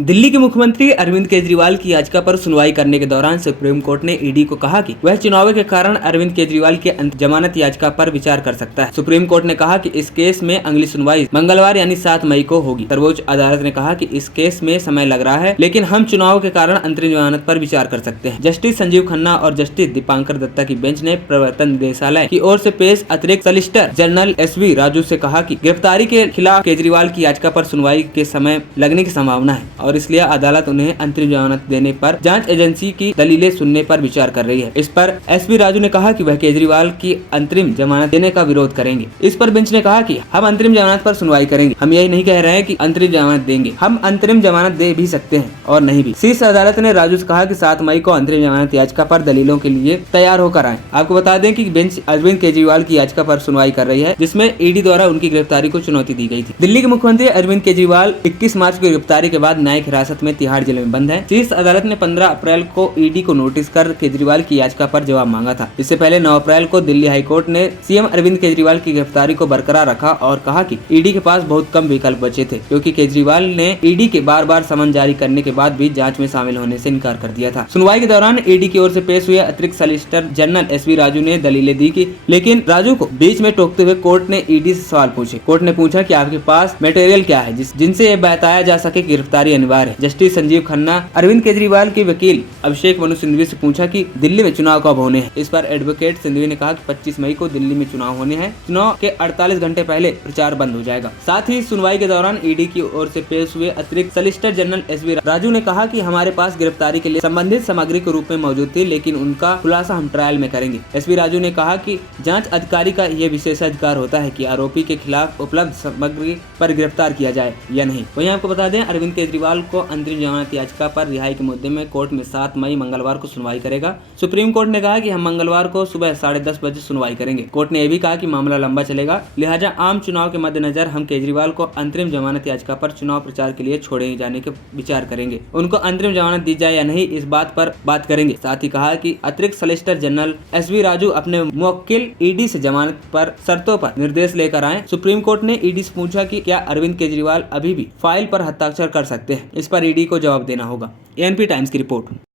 दिल्ली के मुख्यमंत्री अरविंद केजरीवाल की याचिका पर सुनवाई करने के दौरान सुप्रीम कोर्ट ने ईडी को कहा कि वह चुनाव के कारण अरविंद केजरीवाल की जमानत याचिका पर विचार कर सकता है। सुप्रीम कोर्ट ने कहा कि इस केस में अगली सुनवाई मंगलवार यानी 7 मई को होगी। सर्वोच्च अदालत ने कहा कि इस केस में समय लग रहा है, लेकिन हम चुनाव के कारण अंतरिम जमानत पर विचार कर सकते हैं। जस्टिस संजीव खन्ना और जस्टिस दीपांकर दत्ता की बेंच ने प्रवर्तन निदेशालय की ओर से पेश अतिरिक्त सॉलिसिटर जनरल SV राजू से कहा कि गिरफ्तारी के खिलाफ केजरीवाल की याचिका पर सुनवाई के समय लगने की संभावना है और इसलिए अदालत उन्हें अंतरिम जमानत देने पर जांच एजेंसी की दलीलें सुनने पर विचार कर रही है। इस पर SV राजू ने कहा कि वह केजरीवाल की अंतरिम जमानत देने का विरोध करेंगे। इस पर बेंच ने कहा कि हम अंतरिम जमानत पर सुनवाई करेंगे, हम यही नहीं कह रहे हैं कि अंतरिम जमानत देंगे, हम अंतरिम जमानत दे भी सकते हैं और नहीं भी। शीर्ष अदालत ने राजू से कहा कि 7 मई को अंतरिम जमानत याचिका पर दलीलों के लिए तैयार होकर आए। आपको बता दें कि बेंच अरविंद केजरीवाल की याचिका पर सुनवाई कर रही है, जिसमें ईडी द्वारा उनकी गिरफ्तारी को चुनौती दी गई थी। दिल्ली के मुख्यमंत्री अरविंद केजरीवाल 21 मार्च को गिरफ्तारी के बाद न्यायिक हिरासत में तिहाड़ जेल में बंद है। शीर्ष अदालत ने 15 अप्रैल को ईडी को नोटिस कर केजरीवाल की याचिका पर जवाब मांगा था। इससे पहले 9 अप्रैल को दिल्ली हाईकोर्ट ने सीएम अरविंद केजरीवाल की गिरफ्तारी को बरकरार रखा और कहा कि ईडी के पास बहुत कम विकल्प बचे थे, क्योंकि केजरीवाल ने ईडी के बार-बार समन जारी करने के बाद भी जांच में शामिल होने से इनकार कर दिया था। सुनवाई के दौरान ईडी की ओर से पेश हुए अतिरिक्त सॉलिसिटर जनरल SV राजू ने दलीलें दी कि लेकिन राजू को बीच में टोकते हुए कोर्ट ने ईडी से सवाल पूछे। कोर्ट ने पूछा कि आपके पास मटेरियल क्या है जिनसे ये बताया जा सके गिरफ्तारी अनिवार्य है। जस्टिस संजीव खन्ना अरविंद केजरीवाल के वकील अभिषेक मनु सिंघवी से पूछा कि दिल्ली में चुनाव कब होने हैं। इस पर एडवोकेट सिंघवी ने कहा कि 25 मई को दिल्ली में चुनाव होने हैं। चुनाव के 48 घंटे पहले प्रचार बंद हो जाएगा। साथ ही सुनवाई के दौरान ईडी की ओर से पेश हुए अतिरिक्त सॉलिसिटर जनरल SV राजू ने कहा कि हमारे पास गिरफ्तारी के लिए संबंधित सामग्री के रूप में मौजूद थी, लेकिन उनका खुलासा हम ट्रायल में करेंगे। SV राजू ने कहा कि जांच अधिकारी का यह विशेषाधिकार होता है कि आरोपी के खिलाफ उपलब्ध सामग्री पर गिरफ्तार किया जाए या नहीं। वहीं आपको बता दें, अरविंद केजरीवाल को अंतरिम जमानत याचिका पर रिहाई के मुद्दे में कोर्ट में 7 मई मंगलवार को सुनवाई करेगा। सुप्रीम कोर्ट ने कहा कि हम मंगलवार को सुबह 10:30 बजे सुनवाई करेंगे। कोर्ट ने यह भी कहा कि मामला लंबा चलेगा, लिहाजा आम चुनाव के मद्देनजर हम केजरीवाल को अंतरिम जमानत याचिका पर चुनाव प्रचार के लिए छोड़े जाने के विचार करेंगे। उनको अंतरिम जमानत दी जाए या नहीं, इस बात पर बात करेंगे। साथ ही कहा कि अतिरिक्त सॉलिसिटर जनरल SV राजू अपने मुवक्किल ईडी से जमानत पर शर्तों पर निर्देश लेकर आए। सुप्रीम कोर्ट ने ईडी से पूछा कि क्या अरविंद केजरीवाल अभी भी फाइल पर हस्ताक्षर कर सकते हैं। इस पर ईडी को जवाब देना होगा। ANP टाइम्स की रिपोर्ट।